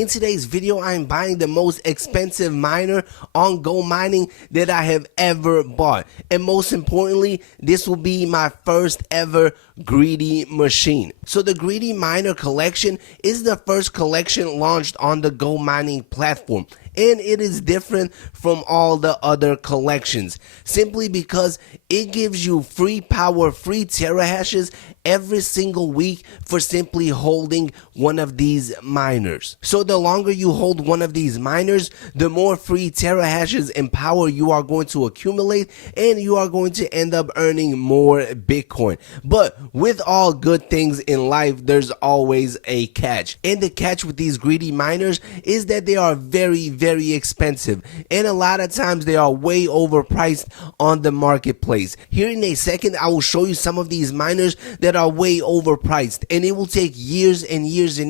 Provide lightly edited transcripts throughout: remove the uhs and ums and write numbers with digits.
In today's video, I'm buying the most expensive miner on GoMining that I have ever bought. And most importantly, this will be my first ever greedy machine. So the Greedy Miner collection is the first collection launched on the GoMining platform. And it is different from all the other collections simply because it gives you free power, free terahashes every single week for simply holding one of these miners. So the longer you hold one of these miners, the more free terahashes and power you are going to accumulate, and you are going to end up earning more Bitcoin. But with all good things in life, there's always a catch. And the catch with these greedy miners is that they are very expensive, and a lot of times they are way overpriced on the marketplace. Here in a second, I will show you some of these miners that are way overpriced, and it will take years and years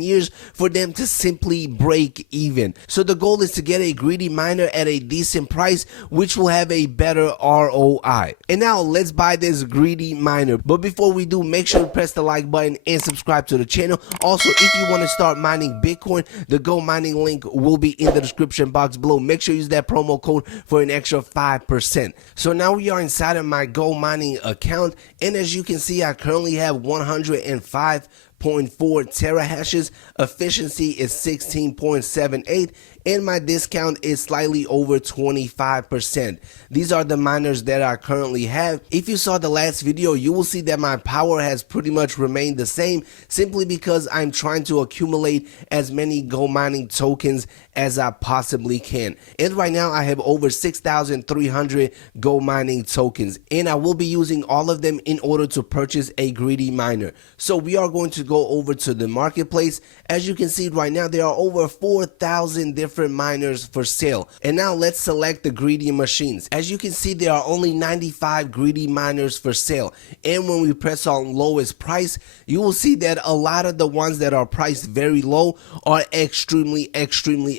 for them to simply break even. So the goal is to get a greedy miner at a decent price, which will have a better ROI. And now let's buy this greedy miner. But before we do, make sure to press the like button and subscribe to the channel. Also, if you want to start mining Bitcoin, the GoMining link will be in the description box below. Make sure you use that promo code for an extra 5%. So now we are inside of my GoMining account, and as you can see, I currently have 105.4 terahashes. Efficiency is 16.78, and my discount is slightly over 25%. These are the miners that I currently have. If you saw the last video, you will see that my power has pretty much remained the same simply because I'm trying to accumulate as many GoMining tokens as I possibly can. And right now I have over 6,300 GoMining tokens, and I will be using all of them in order to purchase a greedy miner. So we are going to go over to the marketplace. As you can see right now, there are over 4,000 different miners for sale. And now let's select the greedy machines. As you can see, there are only 95 greedy miners for sale. And when we press on lowest price, you will see that a lot of the ones that are priced very low are extremely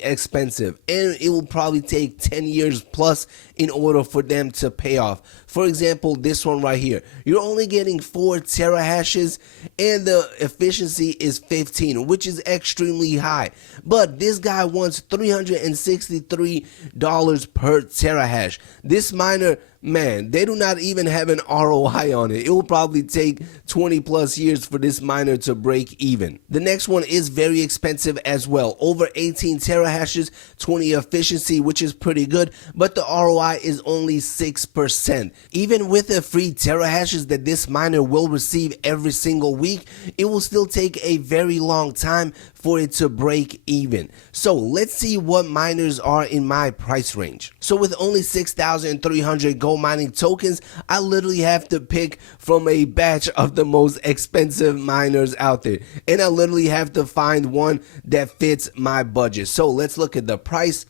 expensive. And it will probably take 10 years plus in order for them to pay off. For example, this one right here, you're only getting 4 terahashes and the efficiency is 15, which is extremely high. But this guy wants $363 per terahash. This miner, man, they do not even have an ROI on it. It will probably take 20 plus years for this miner to break even. The next one is very expensive as well. Over 18 terahashes, 20 efficiency, which is pretty good, but the ROI is only 6%. Even with the free terahashes that this miner will receive every single week, it will still take a very long time for it to break even. So let's see what miners are in my price range. So with only 6,300 GoMining tokens, I literally have to pick from a batch of the most expensive miners out there, and I literally have to find one that fits my budget. So let's look at the price.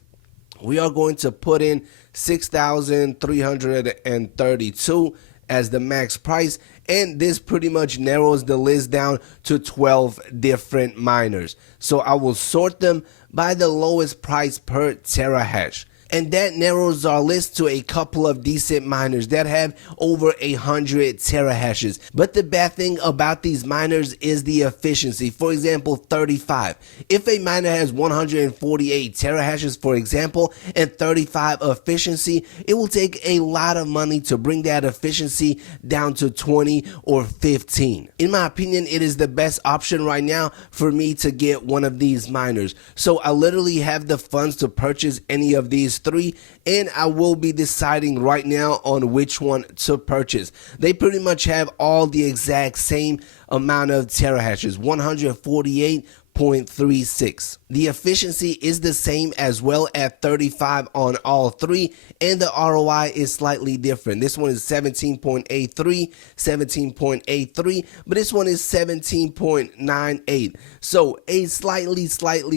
We are going to put in 6,332 as the max price, and this pretty much narrows the list down to 12 different miners. So I will sort them by the lowest price per terahash. And that narrows our list to a couple of decent miners that have over 100 terahashes. But the bad thing about these miners is the efficiency. For example, 35. If a miner has 148 terahashes, for example, and 35 efficiency, it will take a lot of money to bring that efficiency down to 20 or 15. In my opinion, it is the best option right now for me to get one of these miners. So I literally have the funds to purchase any of these 3, and I will be deciding right now on which one to purchase. They pretty much have all the exact same amount of terahashes, 148.36. The efficiency is the same as well at 35 on all 3, and the ROI is slightly different. This one is 17.83, but this one is 17.98. So a slightly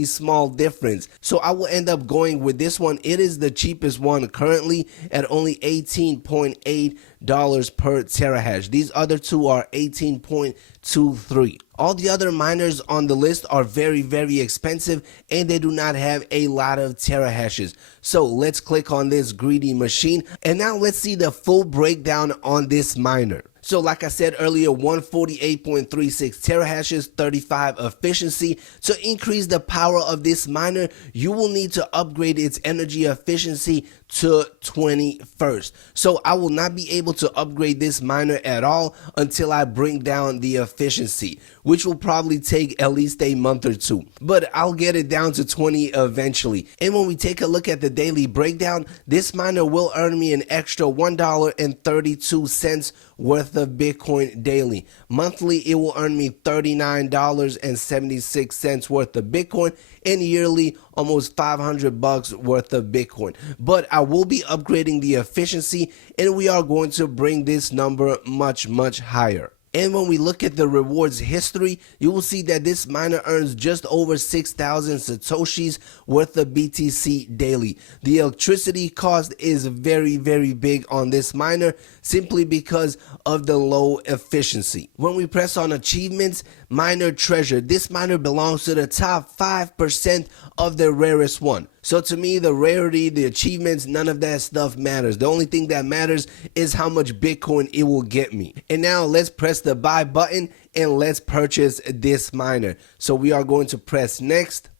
small difference. So I will end up going with this one. It is the cheapest one currently at only $18.8 per terahash. These other two are 18.23. All the other miners on the list are very expensive, and they do not have a lot of terahashes. So let's click on this greedy machine, and now let's see the full breakdown on this miner. So like I said earlier, 148.36 terahashes, 35 efficiency. To increase the power of this miner, you will need to upgrade its energy efficiency to 21st. So I will not be able to upgrade this miner at all until I bring down the efficiency, which will probably take at least a month or two, but I'll get it down to 20 eventually. And when we take a look at the daily breakdown, this miner will earn me an extra $1.32 worth of Bitcoin daily. Monthly, it will earn me $39.76 worth of Bitcoin, and yearly, almost $500 worth of Bitcoin. But I will be upgrading the efficiency, and we are going to bring this number much higher. And when we look at the rewards history, you will see that this miner earns just over 6,000 Satoshis worth of BTC daily. The electricity cost is very big on this miner simply because of the low efficiency. When we press on achievements, miner treasure, this miner belongs to the top 5% of the rarest one. So to me, the rarity, the achievements, none of that stuff matters. The only thing that matters is how much Bitcoin it will get me. And now let's press the buy button and let's purchase this miner. So we are going to press next.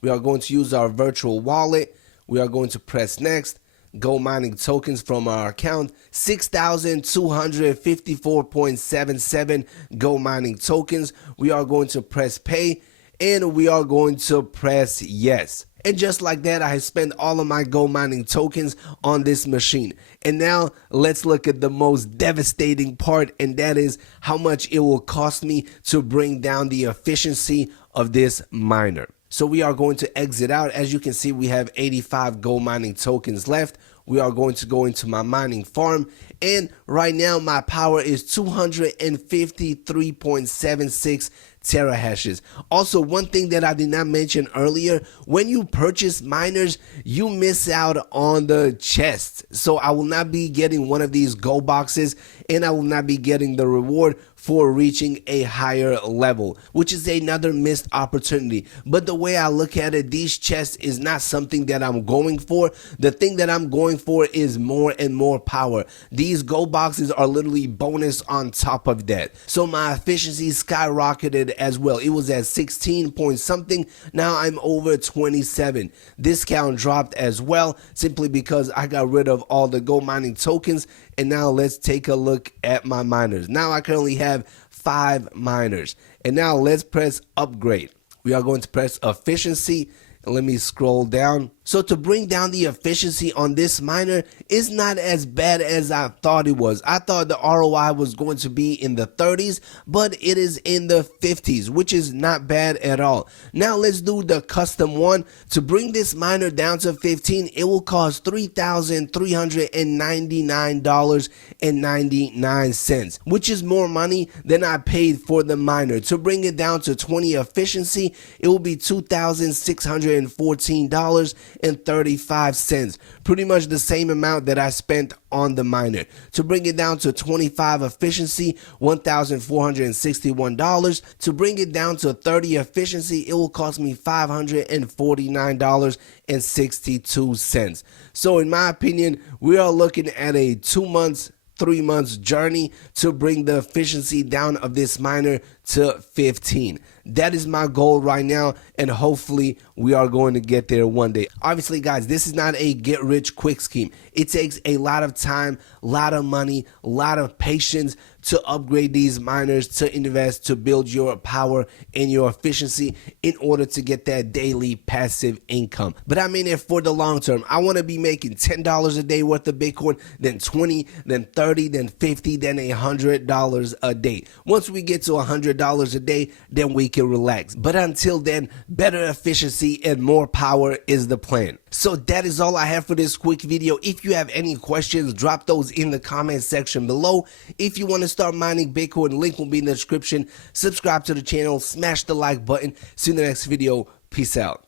We are going to use our virtual wallet. We are going to press next. GoMining tokens from our account, 6,254.77 GoMining tokens. We are going to press pay and we are going to press yes. And just like that, I have spent all of my GoMining tokens on this machine. And now let's look at the most devastating part, and that is how much it will cost me to bring down the efficiency of this miner. So we are going to exit out. As you can see, we have 85 GoMining tokens left. We are going to go into my mining farm, and right now my power is 253.76 terahashes. Also, one thing that I did not mention earlier, when you purchase miners, you miss out on the chests. So I will not be getting one of these Go boxes, and I will not be getting the reward for reaching a higher level, which is another missed opportunity. But the way I look at it, these chests is not something that I'm going for. The thing that I'm going for is more and more power. These Go boxes are literally bonus on top of that. So my efficiency skyrocketed as well. It was at 16 point something. Now I'm over 27. Discount dropped as well, simply because I got rid of all the GoMining tokens. And now let's take a look at my miners. Now I currently have 5 miners. And now let's press upgrade. We are going to press efficiency. And let me scroll down. So to bring down the efficiency on this miner is not as bad as I thought it was. I thought the ROI was going to be in the 30s, but it is in the 50s, which is not bad at all. Now let's do the custom one. To bring this miner down to 15, it will cost $3,399.99, which is more money than I paid for the miner. To bring it down to 20 efficiency, it will be $2,614.35, pretty much the same amount that I spent on the miner. To bring it down to 25 efficiency, $1,461. To bring it down to 30 efficiency, it will cost me $549.62. So in my opinion, we are looking at a 2 months, 3 months journey to bring the efficiency down of this miner to 15. That is my goal right now, and hopefully we are going to get there one day. Obviously, guys, this is not a get rich quick scheme. It takes a lot of time, a lot of money, a lot of patience to upgrade these miners, to invest, to build your power and your efficiency in order to get that daily passive income. But I mean it for the long term. I want to be making $10 a day worth of Bitcoin, then 20, then 30, then 50, then $100 a day. Once we get to $100 a day, then we can relax. But until then, better efficiency and more power is the plan. So that is all I have for this quick video. If you have any questions, drop those in the comment section below. If you want to start mining Bitcoin, link will be in the description. Subscribe to the channel, smash the like button. See you in the next video. Peace out.